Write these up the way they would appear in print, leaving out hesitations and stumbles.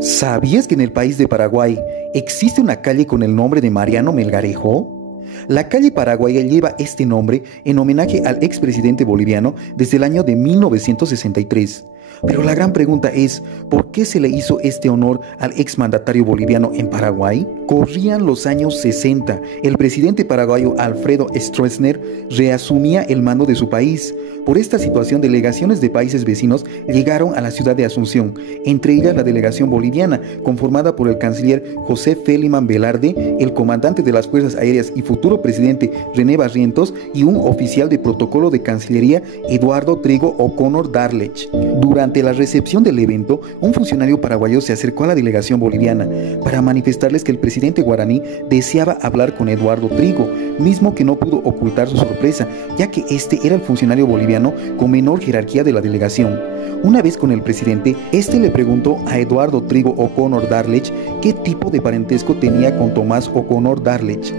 ¿Sabías que en el país de Paraguay existe una calle con el nombre de Mariano Melgarejo? La calle paraguaya lleva este nombre en homenaje al expresidente boliviano desde el año de 1963. Pero la gran pregunta es, ¿por qué se le hizo este honor al exmandatario boliviano en Paraguay? Corrían los años 60. El presidente paraguayo Alfredo Stroessner reasumía el mando de su país. Por esta situación, delegaciones de países vecinos llegaron a la ciudad de Asunción, entre ellas la delegación boliviana, conformada por el canciller José Feliman Velarde, el comandante de las Fuerzas Aéreas y futuro presidente René Barrientos y un oficial de protocolo de Cancillería, Eduardo Trigo O'Connor Darlech. Durante la recepción del evento, un funcionario paraguayo se acercó a la delegación boliviana para manifestarles que el presidente guaraní deseaba hablar con Eduardo Trigo, mismo que no pudo ocultar su sorpresa, ya que este era el funcionario boliviano con menor jerarquía de la delegación. Una vez con el presidente, este le preguntó a Eduardo Trigo O'Connor Darlech qué tipo de parentesco tenía con Tomás O'Connor Darlech.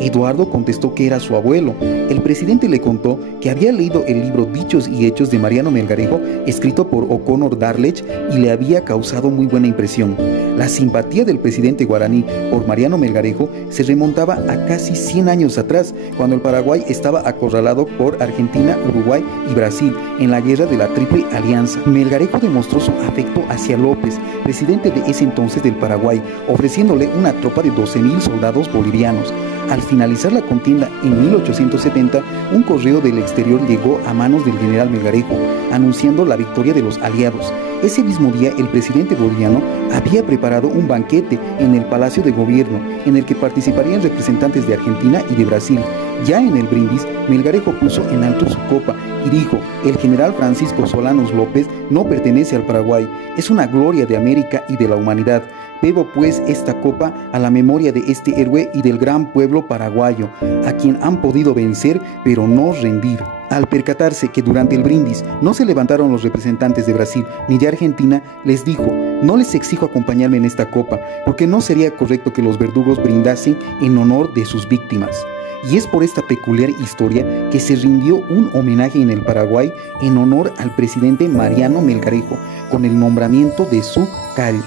Eduardo contestó que era su abuelo. El presidente le contó que había leído el libro Dichos y Hechos de Mariano Melgarejo, escrito por O'Connor Darlech, y le había causado muy buena impresión. La simpatía del presidente guaraní por Mariano Melgarejo se remontaba a casi 100 años atrás, cuando el Paraguay estaba acorralado por Argentina, Uruguay y Brasil en la guerra de la Triple Alianza. Melgarejo demostró su afecto hacia López, presidente de ese entonces del Paraguay, ofreciéndole una tropa de 12.000 soldados bolivianos. Al finalizar la contienda en 1870, un correo del exterior llegó a manos del general Melgarejo, anunciando la victoria de los aliados. Ese mismo día, el presidente boliviano había preparado un banquete en el Palacio de Gobierno, en el que participarían representantes de Argentina y de Brasil. Ya en el brindis, Melgarejo puso en alto su copa y dijo: "El general Francisco Solanos López no pertenece al Paraguay, es una gloria de América y de la humanidad. Bebo pues esta copa a la memoria de este héroe y del gran pueblo paraguayo, a quien han podido vencer pero no rendir". Al percatarse que durante el brindis no se levantaron los representantes de Brasil ni de Argentina, les dijo: "No les exijo acompañarme en esta copa, porque no sería correcto que los verdugos brindasen en honor de sus víctimas". Y es por esta peculiar historia que se rindió un homenaje en el Paraguay en honor al presidente Mariano Melgarejo, con el nombramiento de su calle.